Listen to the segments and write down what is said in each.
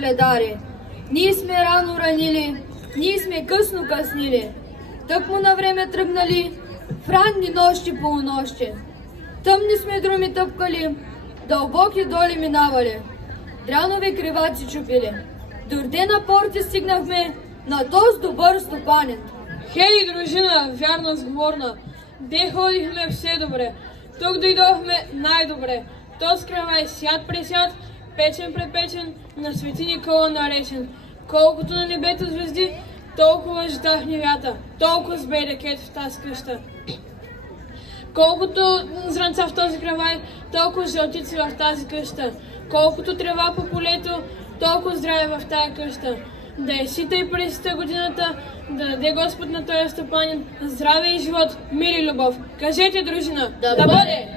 поледари. Ние сме рано ранили, ние сме късно къснили. Тъкмо на време тръгнали, в ранни нощи полунощи. Тъмни сме друми тъпкали, дълбоки доли минавали. Дрянови криваци чупили. До Ордена порти стигнахме на този добър стопанин. Хей, дружина, вярна сговорна, де ходихме все добре, тук дойдохме най-добре. Този кравай свят пресвят, печен препечен, на свети Никола наречен. Колкото на небето звезди, толкова ждах невята, толкова сбе рекет в тази къща. Колкото зранца в този кравай, толкова жълтици в тази къща. Колкото трева по полето, толкова здраве в тая къща. Да е сита и пресита годината, да даде Господ на този стопанин здраве и живот, мир и любов. Кажете, дружина, да бъде!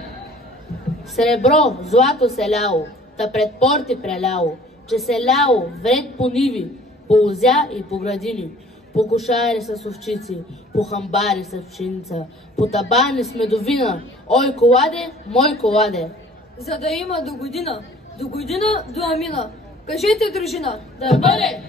Сребро, злато се ляло, та пред порти преляло, че се ляло вред по ниви, по лузя и по градини, по кошари с овчици, по хамбари с пшеница, по табани с медовина. Ой, коладе, мой коладе! За да има до година до амина. Кажете, дружина, да бъде!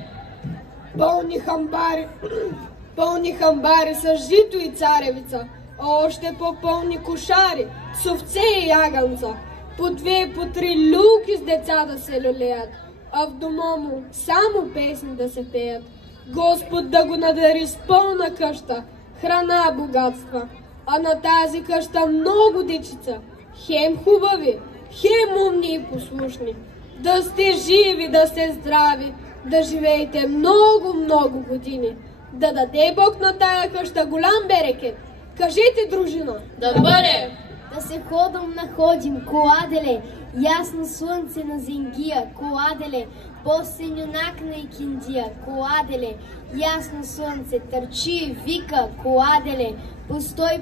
Пълни хамбари с жито и царевица, а още по-пълни кошари с овце и яганца. По 2 и по 3 люлки с деца да се люлеят, а в дома му само песни да се пеят. Господ да го надари с пълна къща, храна, богатства, а на тази къща много дечица, хем хубави, хем умни и послушни. Да сте живи, да сте здрави, да живеете много, много години. Да даде Бог на тая къща голям берекет. Кажете, дружина, да бъде! Да се ходом находим, коладеле, ясно слънце на Зингия, коладеле, босен юнак на Икиндия, коладеле, ясно слънце, търчи, вика, коладеле,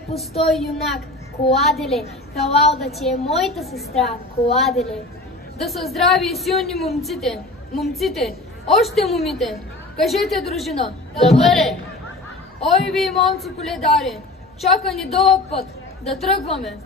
постой, юнак, коладеле, халал да ти е моята сестра, коладеле. Да са здрави и силни момците, още момите. Кажете, дружина, да бъде! Ой, ви, момци поледари, чака ни дълъг път, да тръгваме.